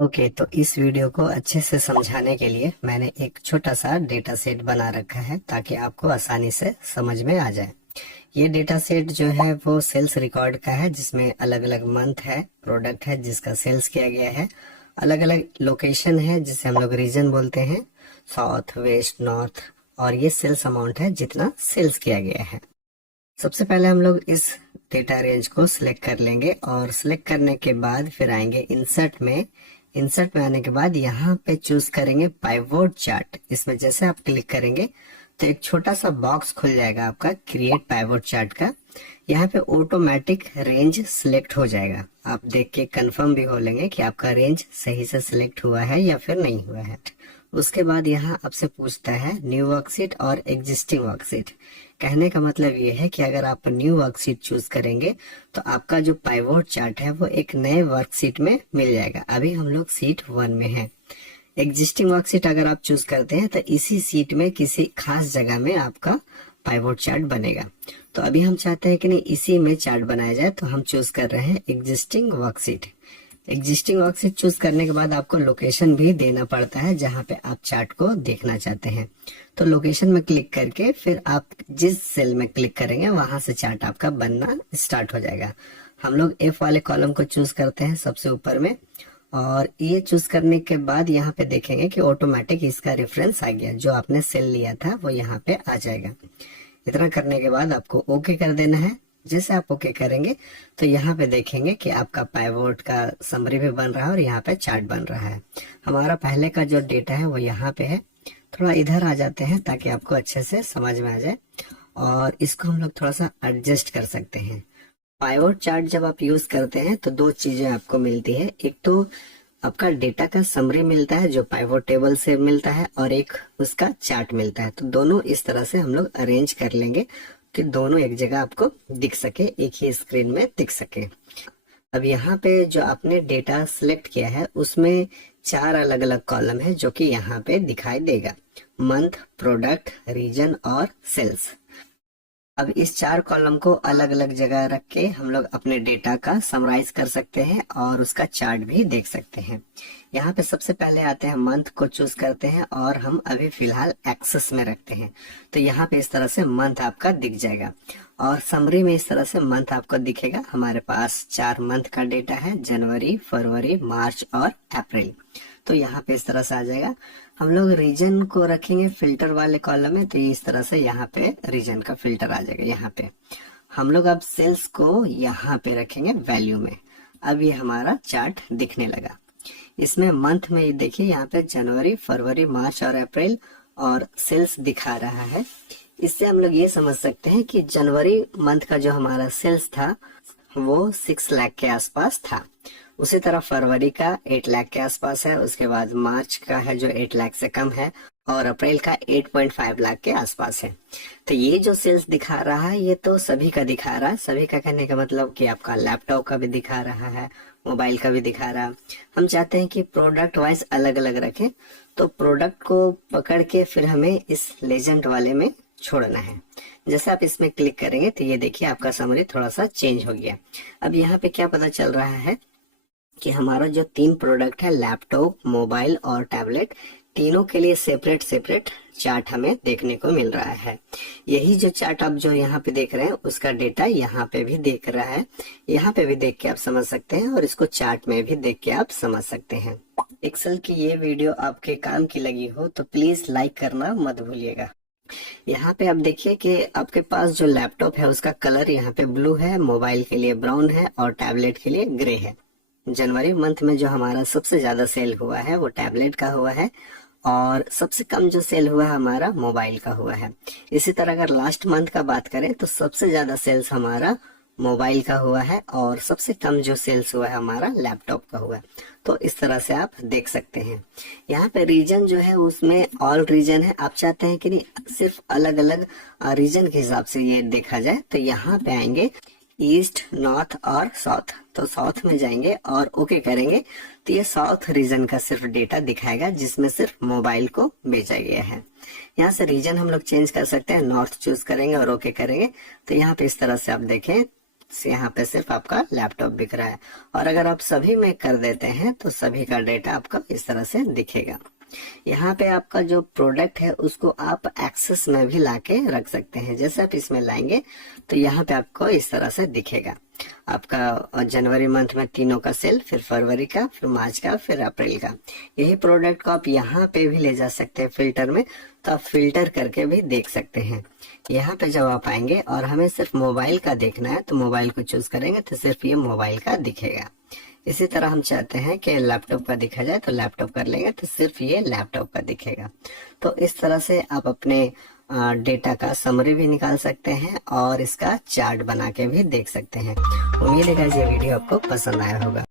Okay, तो इस video को अच्छे से समझाने के लिए मैंने एक छोटा सा डेटा सेट बना रखा है ताकि आपको आसानी से समझ में आ जाए। ये डेटा सेट जो है वो सेल्स रिकॉर्ड का है, जिसमें अलग अलग मंथ है, प्रोडक्ट है जिसका सेल्स किया गया है, अलग अलग लोकेशन है जिसे हम लोग रीजन बोलते हैं, साउथ वेस्ट नॉर्थ, और ये सेल्स अमाउंट है जितना सेल्स किया गया है। सबसे पहले हम लोग इस डेटा रेंज को सिलेक्ट कर लेंगे और सिलेक्ट करने के बाद फिर आएंगे इंसर्ट में। इंसर्ट में आने के बाद यहाँ पे चूज करेंगे पाइवोट चार्ट। इसमें जैसे आप क्लिक करेंगे तो एक छोटा सा बॉक्स खुल जाएगा आपका क्रिएट पाइवोट चार्ट का। यहाँ पे ऑटोमेटिक रेंज सिलेक्ट हो जाएगा। आप देख के कंफर्म भी हो लेंगे कि आपका रेंज सही से सिलेक्ट हुआ है या फिर नहीं हुआ है। उसके बाद यहाँ आपसे पूछता है न्यू वर्कशीट और एग्जिस्टिंग वर्कशीट। कहने का मतलब ये है कि अगर आप न्यू वर्कशीट चूज करेंगे तो आपका जो पाइवोट चार्ट है वो एक नए वर्कशीट में मिल जाएगा। अभी हम लोग सीट 1 में हैं। एग्जिस्टिंग वर्कशीट अगर आप चूज करते हैं तो इसी सीट में किसी खास जगह में आपका पाइवोट चार्ट बनेगा। तो अभी हम चाहते हैं कि नहीं इसी में चार्ट बनाया जाए, तो हम चूज कर रहे हैं existing worksheet. Existing worksheet choose करने के बाद आपको लोकेशन भी देना पड़ता है जहां पे आप चार्ट को देखना चाहते हैं। तो लोकेशन में क्लिक करके फिर आप जिस सेल में क्लिक करेंगे वहां से चार्ट आपका बनना स्टार्ट हो जाएगा। हम लोग F वाले कॉलम को चूज करते हैं सबसे ऊपर में, और ये चूज करने के बाद यहाँ पे देखेंगे कि ऑटोमेटिक इसका रेफरेंस आ गया। जो आपने सेल लिया था वो यहाँ पे आ जाएगा। इतना करने के बाद आपको ओके कर देना है। जैसे आप ओके करेंगे तो यहाँ पे देखेंगे कि आपका पाइवोट का समरी भी बन रहा है और यहाँ पे चार्ट बन रहा है। हमारा पहले का जो डेटा है वो यहाँ पे है। थोड़ा इधर आ जाते हैं ताकि आपको अच्छे से समझ में आ जाए, और इसको हम लोग थोड़ा सा एडजस्ट कर सकते हैं। पाइवोट चार्ट जब आप यूज करते हैं तो दो चीजें आपको मिलती है। एक तो आपका डेटा का समरी मिलता है जो पाइवोट टेबल से मिलता है, और एक उसका चार्ट मिलता है। तो दोनों इस तरह से हम लोग अरेंज कर लेंगे कि दोनों एक जगह आपको दिख सके, एक ही स्क्रीन में दिख सके। अब यहाँ पे जो आपने डेटा सिलेक्ट किया है उसमें 4 अलग अलग कॉलम है जो कि यहाँ पे दिखाई देगा: मंथ, प्रोडक्ट, रीजन और सेल्स। अब इस 4 कॉलम को अलग अलग जगह रख के हम लोग अपने डेटा का समराइज कर सकते हैं और उसका चार्ट भी देख सकते हैं। यहाँ पे सबसे पहले आते हैं, मंथ को चूज करते हैं और हम अभी फिलहाल एक्सेस में रखते हैं। तो यहाँ पे इस तरह से मंथ आपका दिख जाएगा, और समरी में इस तरह से मंथ आपको दिखेगा। हमारे पास 4 मंथ का डेटा है: जनवरी, फरवरी, मार्च और अप्रैल। तो यहाँ पे इस तरह से आ जाएगा। हम लोग रीजन को रखेंगे फिल्टर वाले कॉलम में, तो इस तरह से यहाँ पे रीजन का फिल्टर आ जाएगा। यहाँ पे हम लोग अब सेल्स को यहाँ पे रखेंगे वैल्यू में। अब ये हमारा चार्ट दिखने लगा। इसमें मंथ में देखिए यहाँ पे जनवरी, फरवरी, मार्च और अप्रैल और सेल्स दिखा रहा है। इससे हम लोग ये समझ सकते हैं कि जनवरी मंथ का जो हमारा सेल्स था वो 6 लाख के आसपास था। उसी तरह फरवरी का 8 लाख के आसपास है। उसके बाद मार्च का है जो 8 लाख से कम है, और अप्रैल का 8.5 लाख के आसपास है। तो ये जो सेल्स दिखा रहा है ये तो सभी का दिखा रहा है। सभी का कहने का मतलब कि आपका लैपटॉप का भी दिखा रहा है, मोबाइल का भी दिखा रहा है। हम चाहते हैं कि प्रोडक्ट वाइज अलग अलग रखें, तो प्रोडक्ट को पकड़ के फिर हमें इस लेजेंड वाले में छोड़ना है। जैसे आप इसमें क्लिक करेंगे तो ये देखिए आपका समरी थोड़ा सा चेंज हो गया। अब यहाँ पे क्या पता चल रहा है कि हमारा जो 3 प्रोडक्ट है, लैपटॉप, मोबाइल और टैबलेट, तीनों के लिए सेपरेट सेपरेट चार्ट हमें देखने को मिल रहा है। यही जो चार्ट आप जो यहाँ पे देख रहे हैं उसका डेटा यहाँ पे भी देख रहा है। यहाँ पे भी देख के आप समझ सकते हैं, और इसको चार्ट में भी देख के आप समझ सकते हैं। एक्सेल की ये वीडियो आपके काम की लगी हो तो प्लीज लाइक करना मत भूलिएगा। यहाँ पे आप देखिए कि आपके पास जो लैपटॉप है उसका कलर यहाँ पे ब्लू है, मोबाइल के लिए ब्राउन है और टैबलेट के लिए ग्रे है। जनवरी मंथ में जो हमारा सबसे ज्यादा सेल हुआ है वो टैबलेट का हुआ है, और सबसे कम जो सेल हुआ है हमारा मोबाइल का हुआ है। इसी तरह अगर लास्ट मंथ का बात करें तो सबसे ज्यादा सेल्स हमारा मोबाइल का हुआ है, और सबसे कम जो सेल्स हुआ है हमारा लैपटॉप का हुआ है। तो इस तरह से आप देख सकते हैं। यहाँ पे रीजन जो है उसमें ऑल रीजन है। आप चाहते हैं कि नहीं सिर्फ अलग अलग रीजन के हिसाब से ये देखा जाए, तो यहाँ पे आएंगे ईस्ट, नॉर्थ और साउथ। तो साउथ में जाएंगे और ओके करेंगे तो ये साउथ रीजन का सिर्फ डेटा दिखाएगा जिसमें सिर्फ मोबाइल को भेजा गया है। यहाँ से रीजन हम लोग चेंज कर सकते हैं। नॉर्थ चूज करेंगे और ओके करेंगे तो यहाँ पे इस तरह से आप देखें यहाँ पे सिर्फ आपका लैपटॉप दिख रहा है। और अगर आप सभी में कर देते हैं तो सभी का डेटा आपका इस तरह से दिखेगा। यहाँ पे आपका जो प्रोडक्ट है उसको आप एक्सेस में भी लाके रख सकते हैं। जैसे आप इसमें लाएंगे तो यहाँ पे आपको इस तरह से दिखेगा आपका जनवरी मंथ में तीनों का सेल, फिर फरवरी का, फिर मार्च का, फिर अप्रैल का। यही प्रोडक्ट को आप यहाँ पे भी ले जा सकते हैं फिल्टर में, तो आप फिल्टर करके भी देख सकते हैं। यहाँ पे जब आप आएंगे और हमें सिर्फ मोबाइल का देखना है तो मोबाइल को चूज करेंगे तो सिर्फ ये मोबाइल का दिखेगा। इसी तरह हम चाहते हैं कि लैपटॉप का दिखा जाए तो लैपटॉप कर लेंगे तो सिर्फ ये लैपटॉप का दिखेगा। तो इस तरह से आप अपने डेटा का समरी भी निकाल सकते हैं और इसका चार्ट बना के भी देख सकते हैं। उम्मीद है कि ये वीडियो आपको पसंद आया होगा।